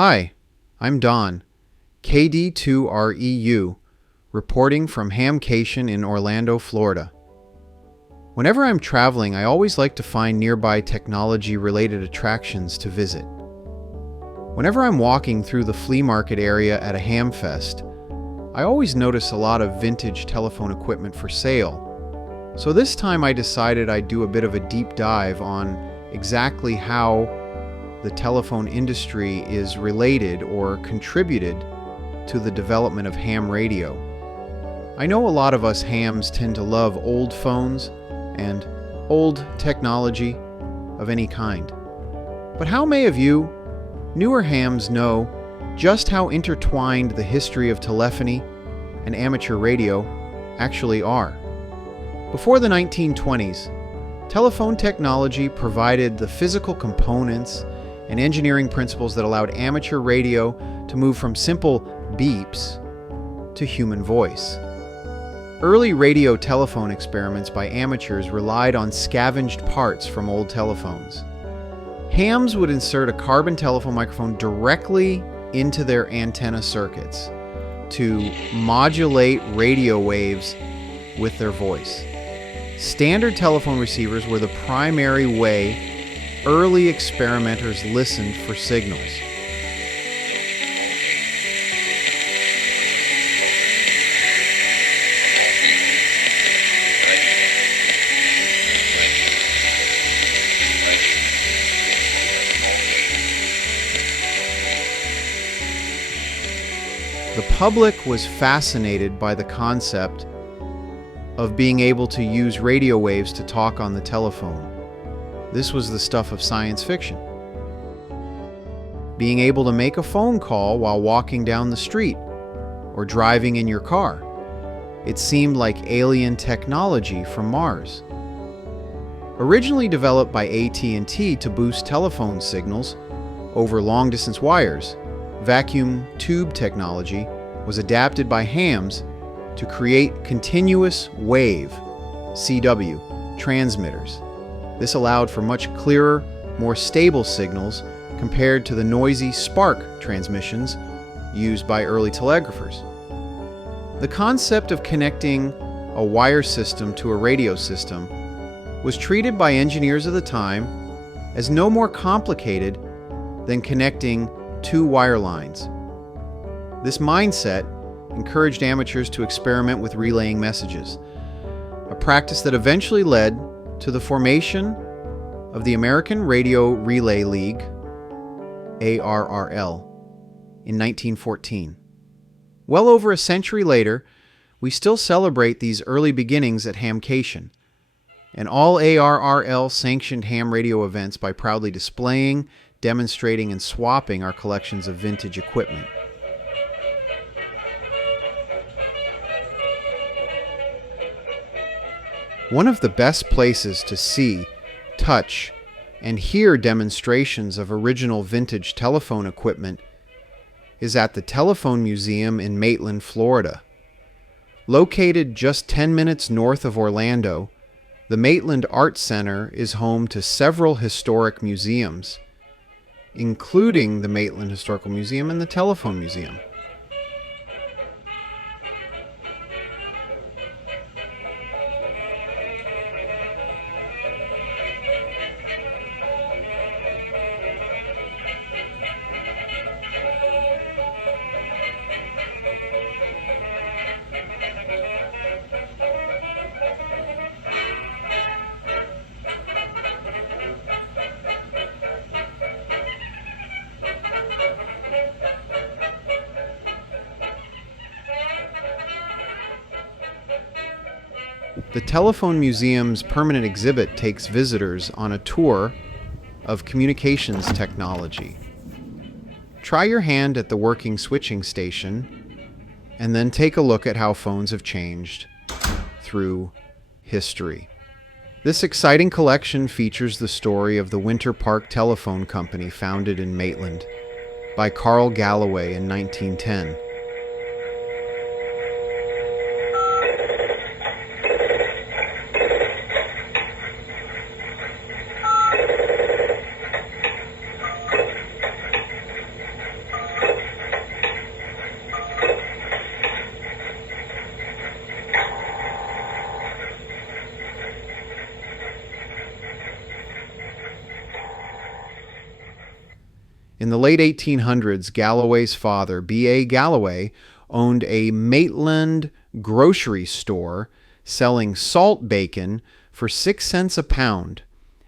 Hi, I'm Don, KD2REU, reporting from HamCation in Orlando, Florida. Whenever I'm traveling, I always like to find nearby technology-related attractions to visit. Whenever I'm walking through the flea market area at a HamFest, I always notice a lot of vintage telephone equipment for sale. So this time I decided I'd do a bit of a deep dive on exactly how the telephone industry is related or contributed to the development of ham radio. I know a lot of us hams tend to love old phones and old technology of any kind. But how many of you, newer hams, know just how intertwined the history of telephony and amateur radio actually are? Before the 1920s, telephone technology provided the physical components and engineering principles that allowed amateur radio to move from simple beeps to human voice. Early radio telephone experiments by amateurs relied on scavenged parts from old telephones. Hams would insert a carbon telephone microphone directly into their antenna circuits to modulate radio waves with their voice. Standard telephone receivers were the primary way early experimenters listened for signals. The public was fascinated by the concept of being able to use radio waves to talk on the telephone. This was the stuff of science fiction. Being able to make a phone call while walking down the street or driving in your car. It seemed like alien technology from Mars. Originally developed by AT&T to boost telephone signals over long-distance wires, vacuum tube technology was adapted by hams to create continuous wave (CW) transmitters. This allowed for much clearer, more stable signals compared to the noisy spark transmissions used by early telegraphers. The concept of connecting a wire system to a radio system was treated by engineers of the time as no more complicated than connecting two wire lines. This mindset encouraged amateurs to experiment with relaying messages, a practice that eventually led to the formation of the American Radio Relay League, ARRL, in 1914. Well over a century later, we still celebrate these early beginnings at HamCation, and all ARRL-sanctioned ham radio events by proudly displaying, demonstrating, and swapping our collections of vintage equipment. One of the best places to see, touch, and hear demonstrations of original vintage telephone equipment is at the Telephone Museum in Maitland, Florida. Located just 10 minutes north of Orlando, the Maitland Art Center is home to several historic museums, including the Maitland Historical Museum and the Telephone Museum. The Telephone Museum's permanent exhibit takes visitors on a tour of communications technology. Try your hand at the working switching station, and then take a look at how phones have changed through history. This exciting collection features the story of the Winter Park Telephone Company, founded in Maitland by Carl Galloway in 1910. In the late 1800s, Galloway's father, B.A. Galloway, owned a Maitland grocery store selling salt bacon for 6 cents a pound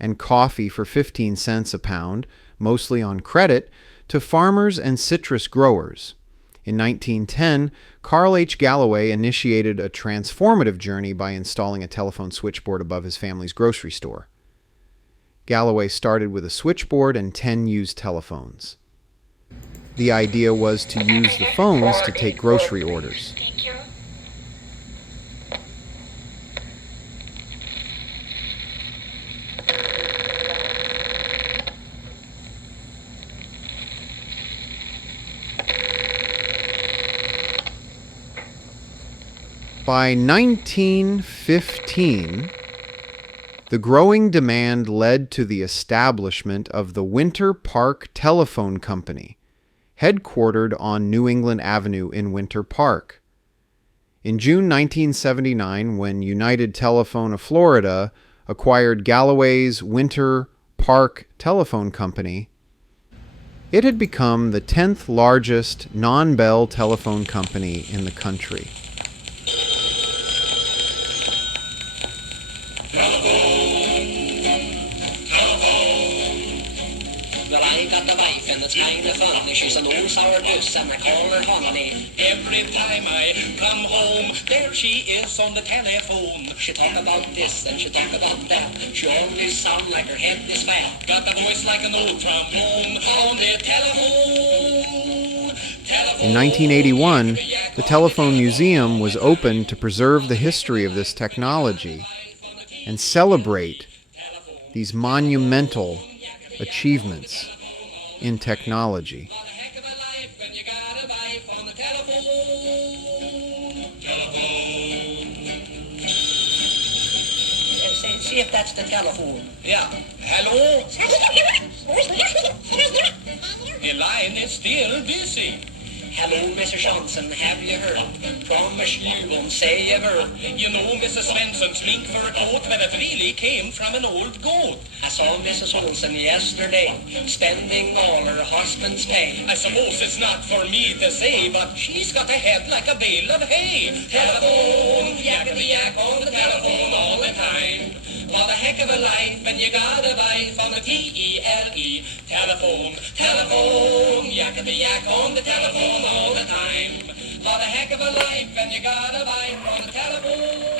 and coffee for 15 cents a pound, mostly on credit, to farmers and citrus growers. In 1910, Carl H. Galloway initiated a transformative journey by installing a telephone switchboard above his family's grocery store. Galloway started with a switchboard and 10 used telephones. The idea was to use the phones to take grocery orders. By 1915, the growing demand led to the establishment of the Winter Park Telephone Company, headquartered on New England Avenue in Winter Park. In June 1979, when United Telephone of Florida acquired Galloway's Winter Park Telephone Company, it had become the 10th largest non-bell telephone company in the country. I got a wife and it's kind of funny. She's an old sour puss and I call her honey. Every time I come home, there she is on the telephone. She talk about this and she talk about that. She always sound like her head is fat. Got a voice like an old trombone on the telephone. In 1981, the Telephone Museum was opened to preserve the history of this technology and celebrate these monumental achievements in technology. See if that's the telephone. Yeah. Hello? The line is still busy. Hello, Mr. Johnson, have you heard? Promise you won't say a word. You know Mrs. Svensson's mink fur coat, but it really came from an old goat. I saw Mrs. Olson yesterday, spending all her husband's pay. I suppose it's not for me to say, but she's got a head like a bale of hay. Telephone, yakety-yak on the telephone all the time. What a heck of a life, and you got a wife on the T-E-L-E. Telephone, telephone, yakety-yak on the telephone all the time. What a heck of a life, and you got a wife on the telephone.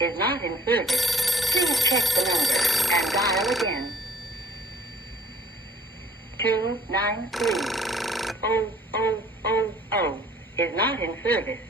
is not in service. Please check the number and dial again. 293 is not in service.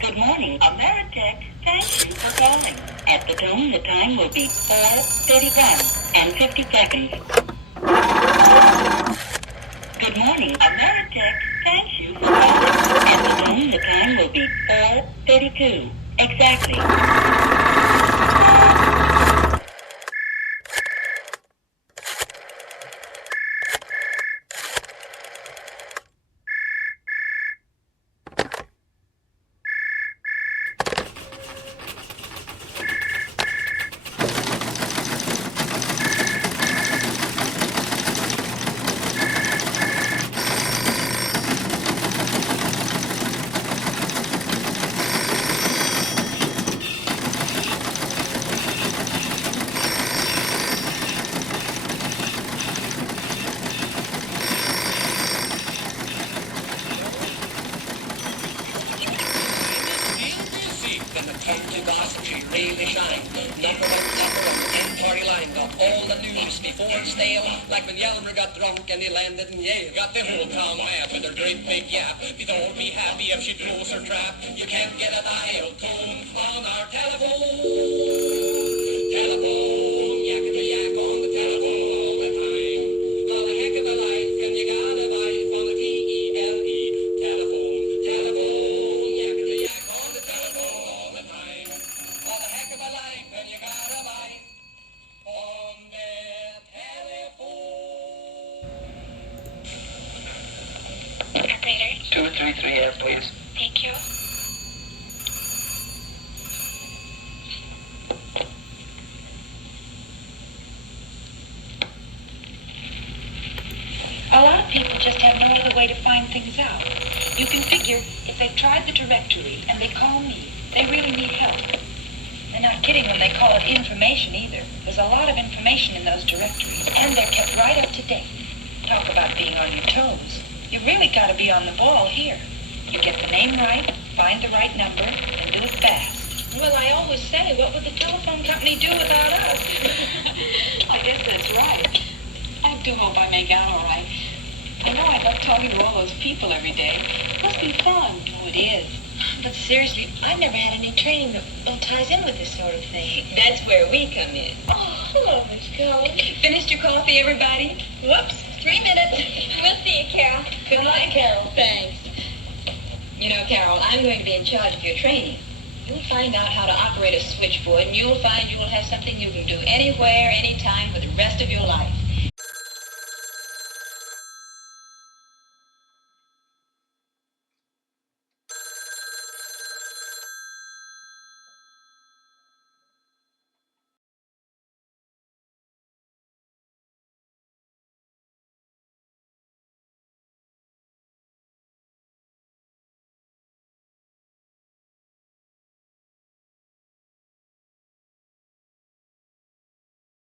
Good morning, Ameritech. Thank you for calling. At the tone, the time will be 4:31 and 50 seconds. Good morning, Ameritech. Thank you for calling. At the tone, the time will be 4:32 exactly. Really shine. Number one, end party line. Got all the news before it's stale. Like when Yelmer got drunk and he landed in Yale. Got the whole town mad with her great big yap. We'd all be happy if she'd close her trap. You can't get a dial tone on our telephone. Telephone, yak on the telephone all the time. Well, a heck of a life, and you got a life on the T-E-L-E. Telephone, telephone, yak on the telephone all the time. Well, a heck of a life, and you got a life on the telephone. Operator. 233 please. Thank you. A lot of people just have no other way to find things out. You can figure if they've tried the directory and they call me, they really need help. They're not kidding when they call it information either. There's a lot of information in those directories, and they're kept right up to date. Talk about being on your toes. You really got to be on the ball here. You get the name right, find the right number, and do it fast. Well, I always say, what would the telephone company do without us? I guess that's right. I do hope I make out all right. I know I love talking to all those people every day. It must be fun. Oh, it is. But seriously, I've never had any training that ties in with this sort of thing. That's where we come in. Oh, hello, Miss Cole. Finished your coffee, everybody? Whoops, 3 minutes. We'll see you, Carol. Good luck, Carol. Thanks. You know, Carol, I'm going to be in charge of your training. You'll find out how to operate a switchboard, and you'll find you will have something you can do anywhere, anytime for the rest of your life.